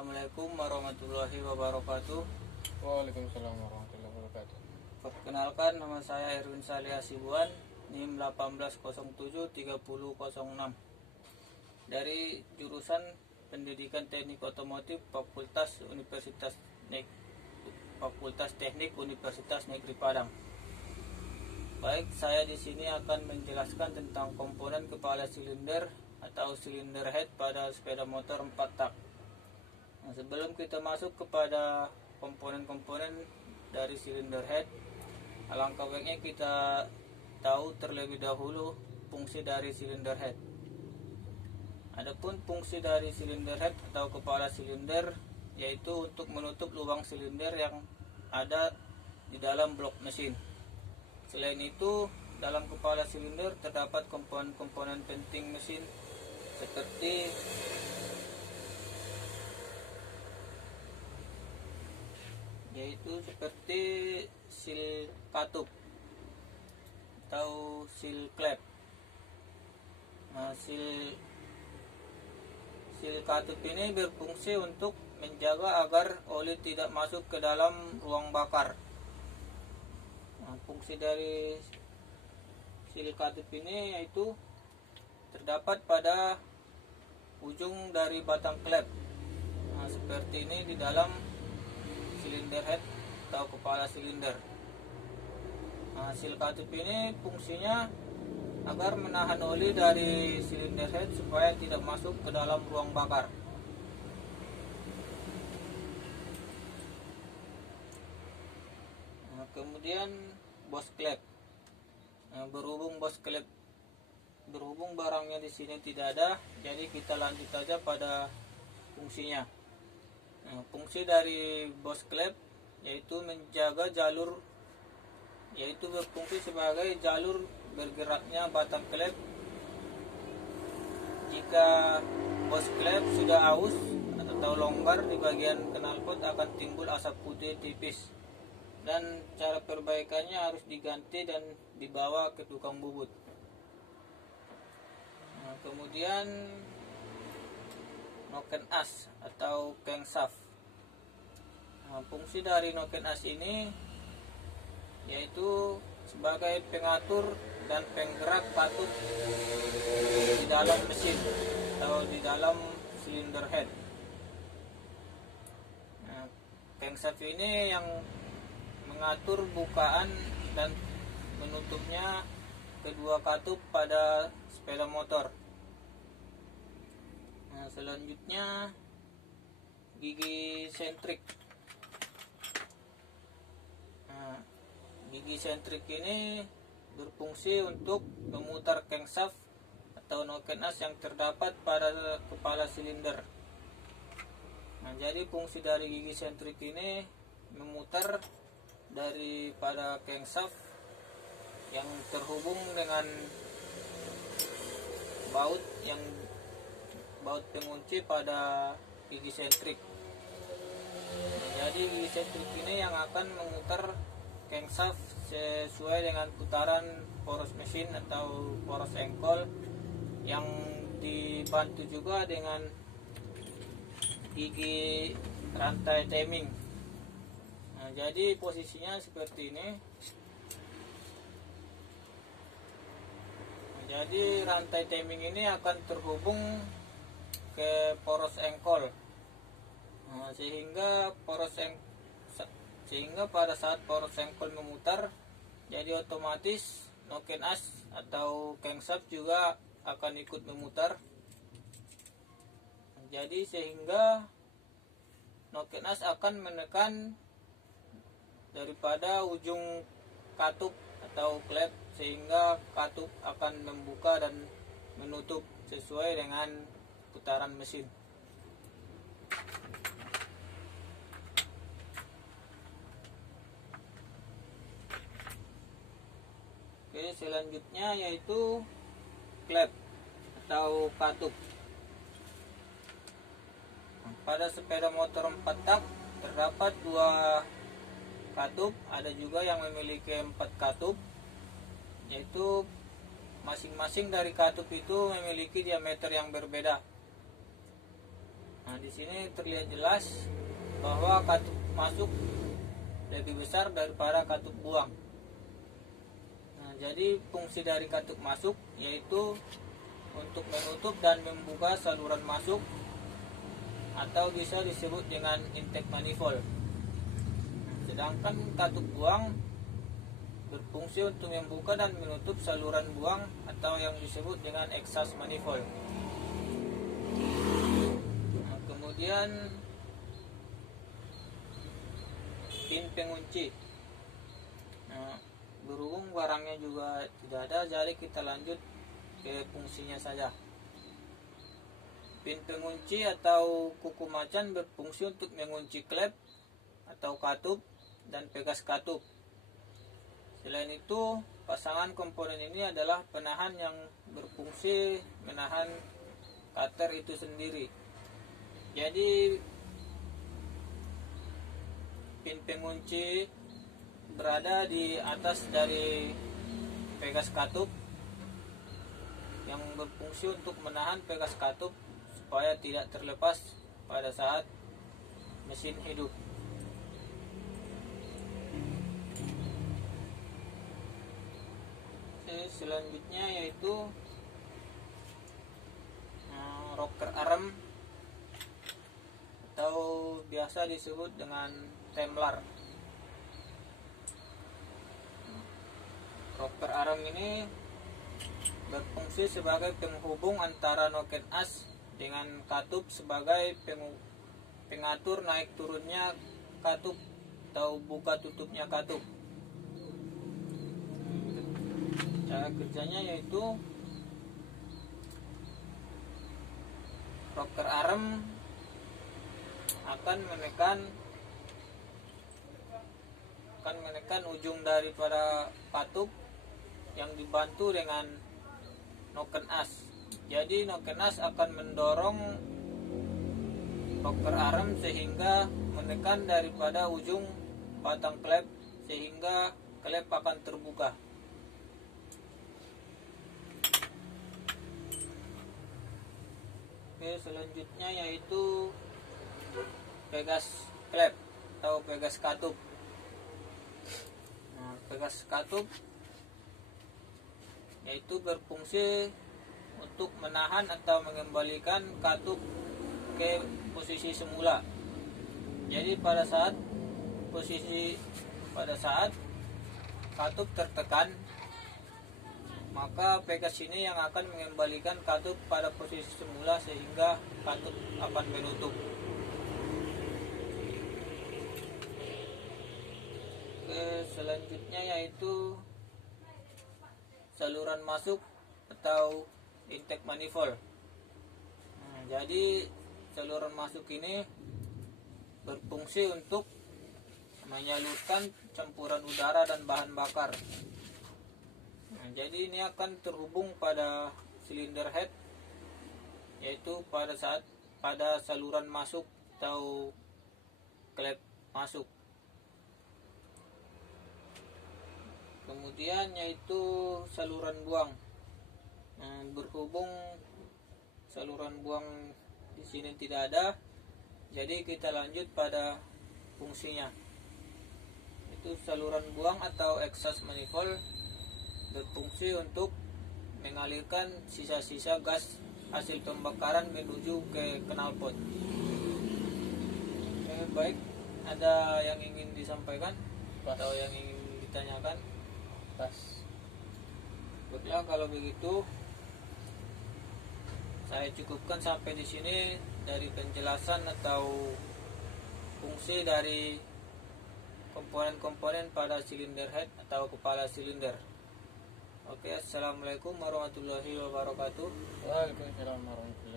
Assalamualaikum warahmatullahi wabarakatuh. Waalaikumsalam warahmatullahi wabarakatuh. Perkenalkan, nama saya Erwin Salih Hasibuan, NIM 18073006 dari jurusan Pendidikan Teknik Otomotif Fakultas Teknik Universitas Negeri Padang. Baik, saya di sini akan menjelaskan tentang komponen kepala silinder atau silinder head pada sepeda motor 4 tak. Nah, sebelum kita masuk kepada komponen-komponen dari silinder head, alangkah baiknya kita tahu terlebih dahulu fungsi dari silinder head. Adapun fungsi dari silinder head atau kepala silinder yaitu untuk menutup lubang silinder yang ada di dalam blok mesin. Selain itu, dalam kepala silinder terdapat komponen-komponen penting mesin seperti seal katup atau seal klep. Nah, seal katup ini berfungsi untuk menjaga agar oli tidak masuk ke dalam ruang bakar. Nah, fungsi dari seal katup ini yaitu terdapat pada ujung dari batang klep. Nah, seperti ini di dalam silinder head atau kepala silinder. Nah, seal katup ini fungsinya agar menahan oli dari silinder head supaya tidak masuk ke dalam ruang bakar. Nah, kemudian boss klep. Nah, berhubung barangnya di sini tidak ada, jadi kita lanjut saja pada fungsinya. Nah, fungsi dari boss klep yaitu menjaga berfungsi sebagai jalur bergeraknya batang klep. Jika boss klep sudah aus atau longgar di bagian knalpot akan timbul asap putih tipis, dan cara perbaikannya harus diganti dan dibawa ke tukang bubut. Nah, kemudian noken as atau crankshaft. Nah, fungsi dari noken as ini yaitu sebagai pengatur dan penggerak katup di dalam mesin atau di dalam silinder head. Nah, crankshaft ini yang mengatur bukaan dan menutupnya kedua katup pada sepeda motor. Nah, selanjutnya gigi sentrik. Nah, gigi sentrik ini berfungsi untuk memutar crankshaft atau noken as yang terdapat pada kepala silinder. Nah, jadi fungsi dari gigi sentrik ini memutar daripada crankshaft yang terhubung dengan baut pengunci pada gigi sentrik. Jadi gigi sentrik ini yang akan memutar crankshaft sesuai dengan putaran poros mesin atau poros engkol, yang dibantu juga dengan gigi rantai timing. Nah, jadi posisinya seperti ini. Nah, jadi rantai timing ini akan terhubung ke poros engkol. Nah, sehingga pada saat poros engkol memutar, jadi otomatis noken as atau crankshaft juga akan ikut memutar. Jadi sehingga noken as akan menekan daripada ujung katup atau klep, sehingga katup akan membuka dan menutup sesuai dengan putaran mesin. Oke, selanjutnya yaitu klep atau katup. Pada sepeda motor 4 tak terdapat 2 katup, ada juga yang memiliki 4 katup, yaitu masing-masing dari katup itu memiliki diameter yang berbeda. Nah, di sini terlihat jelas bahwa katup masuk lebih besar daripada katup buang. Nah, jadi fungsi dari katup masuk yaitu untuk menutup dan membuka saluran masuk atau bisa disebut dengan intake manifold. Sedangkan katup buang berfungsi untuk membuka dan menutup saluran buang atau yang disebut dengan exhaust manifold. Nah, kemudian pin pengunci. Nah, berhubung barangnya juga tidak ada, jadi kita lanjut ke fungsinya saja. Pin pengunci atau kuku macan berfungsi untuk mengunci klep atau katup dan pegas katup. Selain itu, pasangan komponen ini adalah penahan yang berfungsi menahan cutter itu sendiri. Jadi pin pengunci berada di atas dari pegas katup yang berfungsi untuk menahan pegas katup supaya tidak terlepas pada saat mesin hidup. Selanjutnya yaitu rocker arm atau biasa disebut dengan temlar. Rocker arm ini berfungsi sebagai penghubung antara noken as dengan katup sebagai pengatur naik turunnya katup atau buka tutupnya katup. Cara kerjanya yaitu rocker arm akan menekan ujung daripada katup yang dibantu dengan noken as. Jadi noken as akan mendorong rocker arm sehingga menekan daripada ujung batang klep sehingga klep akan terbuka. Oke, selanjutnya yaitu pegas klep atau pegas katup. Nah, pegas katup yaitu berfungsi untuk menahan atau mengembalikan katup ke posisi semula. Jadi pada saat katup tertekan, maka pegas ini yang akan mengembalikan katup pada posisi semula sehingga katup akan menutup. Oke, selanjutnya yaitu saluran masuk atau intake manifold. Nah, jadi saluran masuk ini berfungsi untuk menyalurkan campuran udara dan bahan bakar. Nah, jadi ini akan terhubung pada silinder head, yaitu pada saluran masuk atau klep masuk. Kemudian yaitu saluran buang. Nah, berhubung saluran buang di sini tidak ada, jadi kita lanjut pada fungsinya. Itu saluran buang atau exhaust manifold berfungsi untuk mengalirkan sisa-sisa gas hasil pembakaran menuju ke knalpot. Baik, ada yang ingin disampaikan atau yang ingin ditanyakan? Baiklah, kalau begitu saya cukupkan sampai di sini dari penjelasan atau fungsi dari komponen-komponen pada silinder head atau kepala silinder. Oke, assalamualaikum warahmatullahi wabarakatuh. Waalaikumsalam warahmatullahi wabarakatuh.